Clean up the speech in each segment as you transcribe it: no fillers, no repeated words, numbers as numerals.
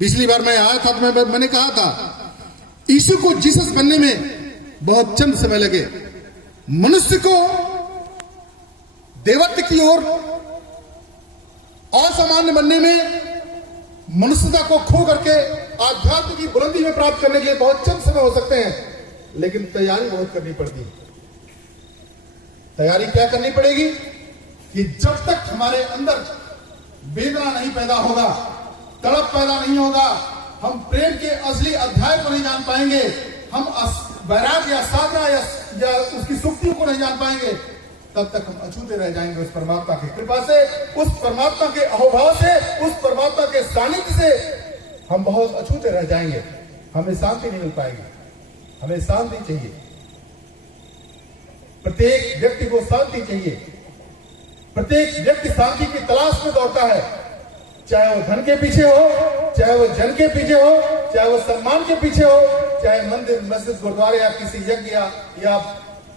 पिछली बार मैं आया था तो मैंने कहा था यीशु को जीसस बनने में बहुत चंद समय लगे। मनुष्य को देवत्व की ओर असामान्य बनने में, मनुष्यता को खो करके आध्यात्म की बुलंदी में प्राप्त करने के लिए बहुत चंद समय हो सकते हैं, लेकिन तैयारी बहुत करनी पड़ती है। तैयारी क्या करनी पड़ेगी कि जब तक हमारे अंदर वेदना नहीं पैदा होगा, तड़प पैदा नहीं होगा, हम प्रेम के असली अध्याय को नहीं जान पाएंगे, हम वैराग्य या साधना या उसकी सुक्तियों को नहीं जान पाएंगे, तब तक हम अछूते रह जाएंगे उस परमात्मा की कृपा से, उस परमात्मा के अहोभाव से, उस परमात्मा के सानिध्य से हम बहुत अछूते रह जाएंगे। हमें शांति नहीं मिल पाएगी। हमें शांति चाहिए। प्रत्येक व्यक्ति को शांति चाहिए। प्रत्येक व्यक्ति शांति की तलाश में दौड़ता है, चाहे वो धन के पीछे हो, चाहे वो जन के पीछे हो, चाहे वो सम्मान के पीछे हो, चाहे मंदिर मस्जिद गुरुद्वारे या किसी यज्ञ या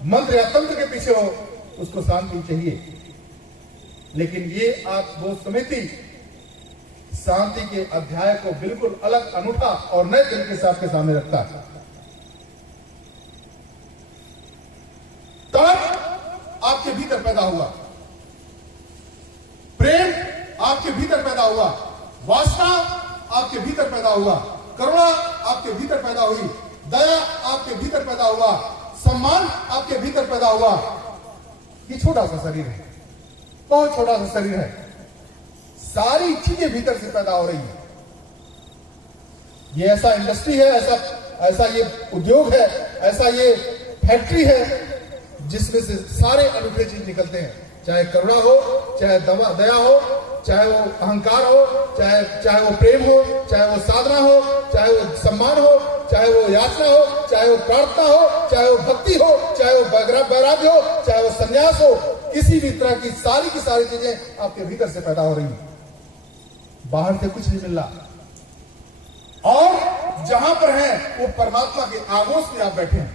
मंत्र या तंत्र के पीछे हो, उसको शांति चाहिए। लेकिन ये वो समिति शांति के अध्याय को बिल्कुल अलग, अनूठा और नए तरीके से आपके सामने रखता है। तब आपके भीतर पैदा हुआ प्रेम, आपके भीतर पैदा हुआ वासना, आपके भीतर पैदा हुआ करुणा, आपके भीतर पैदा हुई दया, आपके भीतर पैदा हुआ सम्मान, आपके भीतर पैदा हुआ। ये छोटा सा शरीर है, बहुत छोटा सा शरीर है, सारी चीजें भीतर से पैदा हो रही है। ये ऐसा इंडस्ट्री है, ऐसा ये उद्योग है, ऐसा ये फैक्ट्री है जिसमें से सारे अनूठे चीज निकलते हैं, चाहे करुणा हो, चाहे दया हो, चाहे वो अहंकार हो, चाहे वो प्रेम हो, चाहे वो साधना हो, चाहे वो सम्मान हो, चाहे वो याचना हो, चाहे वो प्रार्थना हो, चाहे वो भक्ति हो, चाहे वो वैराग्य हो, चाहे वो संन्यास हो, किसी भी तरह की सारी चीजें आपके भीतर से पैदा हो रही हैं। बाहर से कुछ नहीं मिल रहा। और जहां पर है वो परमात्मा के आगोश में आप बैठे हैं,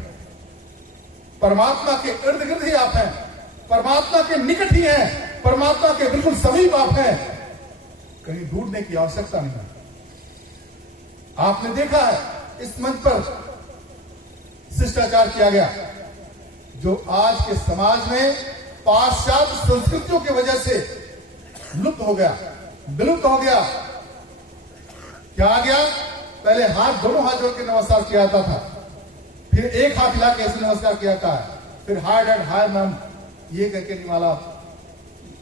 परमात्मा के इर्द गिर्द ही आप हैं, परमात्मा के निकट ही हैं, परमात्मा के बिल्कुल समीप आप हैं। कहीं ढूंढने की आवश्यकता नहीं है। आपने देखा है इस मंच पर शिष्टाचार किया गया, जो आज के समाज में पाश्चात्य संस्कृतियों की वजह से लुप्त हो गया, विलुप्त हो गया। क्या आ गया? पहले दोनों हाथ जोड़ के नमस्कार किया जाता था, फिर एक हाथ हिला के ऐसे नमस्कार किया जाता है, फिर हाय मैम ये करके निवाला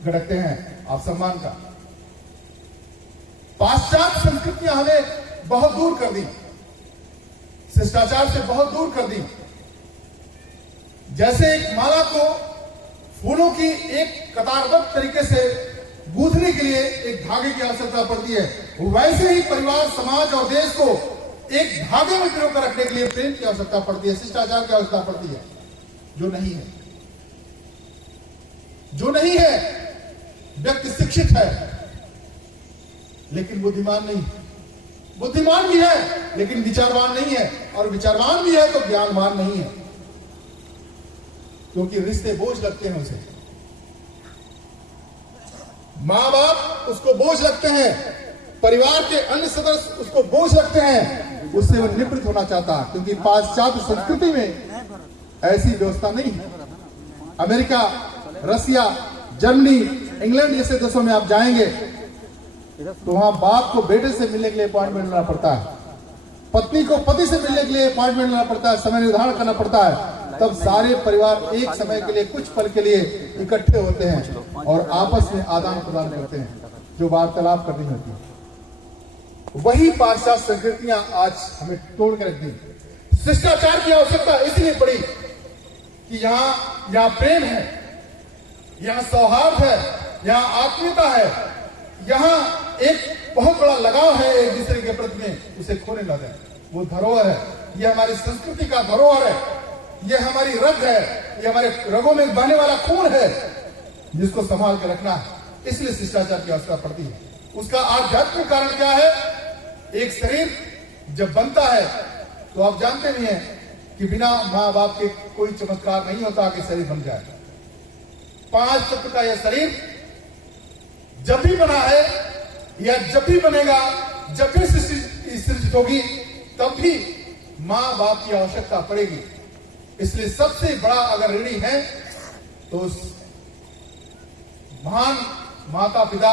गड़कते हैं आप सम्मान का। पाश्चात्य संस्कृतियां हमें बहुत दूर कर दी, शिष्टाचार से बहुत दूर कर दी। जैसे एक माला को फूलों की एक कतारबद्ध तरीके से गूंथने के लिए एक धागे की आवश्यकता पड़ती है, वैसे ही परिवार, समाज और देश को एक धागे में पिरो कर रखने के लिए प्रेम की आवश्यकता पड़ती है, शिष्टाचार की आवश्यकता पड़ती है, जो नहीं है। जो नहीं है। व्यक्ति शिक्षित है लेकिन बुद्धिमान नहीं, बुद्धिमान भी है लेकिन विचारवान नहीं है, और विचारवान भी है तो ज्ञानवान नहीं है, क्योंकि रिश्ते बोझ लगते हैं उसे। मां बाप उसको बोझ लगते हैं, परिवार के अन्य सदस्य उसको बोझ लगते हैं, उससे वो निवृत्त होना चाहता है, क्योंकि पाश्चात्य संस्कृति में ऐसी व्यवस्था नहीं है। अमेरिका, रसिया, जर्मनी, इंग्लैंड जैसे देशों में आप जाएंगे तो वहां बाप को बेटे से मिलने के लिए अपॉइंटमेंट लेना पड़ता है, पत्नी को पति से मिलने के लिए अपॉइंटमेंट लेना पड़ता है, समय निर्धारण करना पड़ता है। तब सारे परिवार एक समय के लिए, कुछ पल के लिए इकट्ठे होते हैं और आपस में आदान प्रदान करते हैं, जो वार्तालाप करनी होती है। वही पाश्चात्य संस्कृतियां आज हमें तोड़ कर रख दी। शिष्टाचार की आवश्यकता इसलिए पड़ी कि यहाँ प्रेम है, यहाँ सौहार्द है, यहाँ आत्मीयता है, यहाँ एक बहुत बड़ा लगाव है एक दूसरे के प्रति में, उसे खोने न दें। वो धरोहर है, ये हमारी संस्कृति का धरोहर है, ये हमारी रग है, ये हमारे रगों में बहने वाला खून है, जिसको संभाल के रखना है। इसलिए शिष्टाचार की आवश्यकता पड़ती है। उसका आध्यात्मिक कारण क्या है? एक शरीर जब बनता है तो आप जानते भी हैं कि बिना माँ बाप के कोई चमत्कार नहीं होता कि शरीर बन जाए। 5 तत्व का यह शरीर जब भी बना है या जब भी बनेगा, जब भी सृष्टि स्थिति सृजित होगी तब भी माँ बाप की आवश्यकता पड़ेगी। इसलिए सबसे बड़ा अगर ऋणी है तो उस महान माता पिता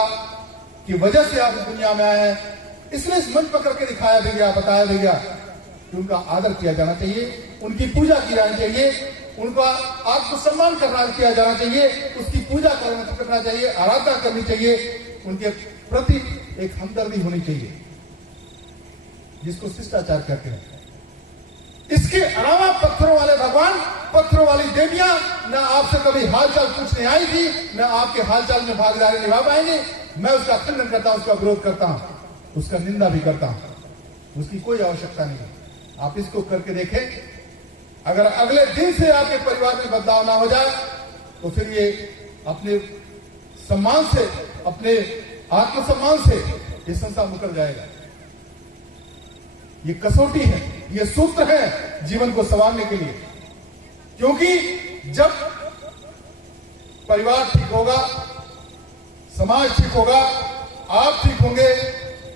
की वजह से आप इस दुनिया में आए हैं। इसलिए इस मंच पर करके दिखाया भी गया, बताया भी गया कि उनका आदर किया जाना चाहिए, उनकी पूजा की जानी चाहिए, उनका आत्मसम्मान किया जाना चाहिए, उसकी पूजा करना चाहिए, आराधना करनी चाहिए, उनके प्रति एक हमदर्दी होनी चाहिए, जिसको शिष्टाचार कहते हैं। इसके अलावा पत्थरों वाले भगवान, पत्थरों वाली देवियां न आपसे कभी हालचाल पूछने आई थी, न आपके हालचाल में भागीदारी निभा पाएंगे। मैं उसका खंडन करता हूं, उसका विरोध करता हूं, उसका निंदा भी करता हूं। उसकी कोई आवश्यकता नहीं है। आप इसको करके देखें। अगर अगले दिन से आपके परिवार में बदलाव ना हो जाए तो फिर ये अपने सम्मान से, अपने आत्मसम्मान से ये संसार मुकर जाएगा। ये कसौटी है, ये सूत्र है जीवन को संवारने के लिए। क्योंकि जब परिवार ठीक होगा, समाज ठीक होगा, आप ठीक होंगे,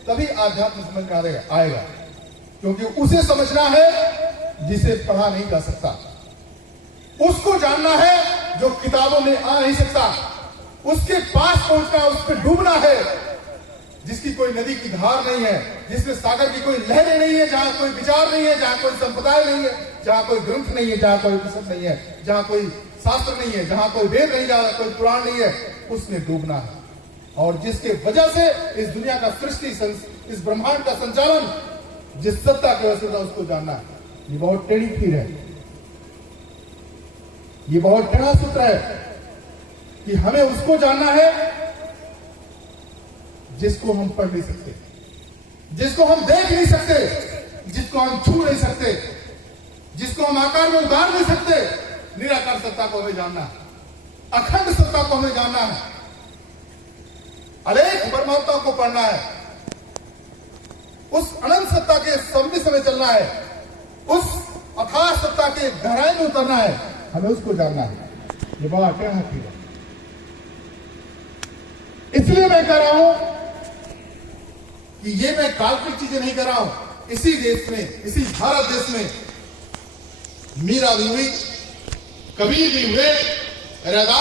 तभी आध्यात्म समझ में आएगा। क्योंकि उसे समझना है जिसे पढ़ा नहीं जा सकता, उसको जानना है जो किताबों में आ नहीं सकता, उसके पास पहुंचना, उस पर डूबना है जिसकी कोई नदी की धार नहीं है, जिसमें सागर की कोई लहरें नहीं है, जहां कोई विचार नहीं है, जहां कोई संप्रदाय नहीं है, जहां कोई ग्रंथ नहीं है, जहां कोई उपनिषद नहीं है, जहां कोई शास्त्र नहीं है, जहां कोई वेद नहीं, जहां कोई पुराण नहीं है, उसमें डूबना है। और जिसके वजह से इस दुनिया का सृष्टि, इस ब्रह्मांड का संचालन, जिस सत्ता की वजह से उसको जानना है। ये बहुत टेढ़ी खीर है, ये बहुत टेढ़ा सूत्र है कि हमें उसको जानना है जिसको हम पढ़ नहीं सकते, जिसको हम देख नहीं सकते, जिसको हम छू नहीं सकते, जिसको हम आकार में उतार नहीं सकते। निराकार सत्ता को हमें जानना है, अखंड सत्ता को हमें जानना है, अनेक परमात्माओं को पढ़ना है, उस अनंत सत्ता के समझ में चलना है, उस अथाह सत्ता के गहराई में उतरना है, हमें उसको जानना है। ये बड़ा टेढ़ा खीर है। इसलिए मैं कह रहा हूं कि ये मैं काल्पनिक चीजें नहीं कर रहा हूं। इसी देश में, इसी भारत देश में मीरा भी हुई, कबीर भी हुए, रैदास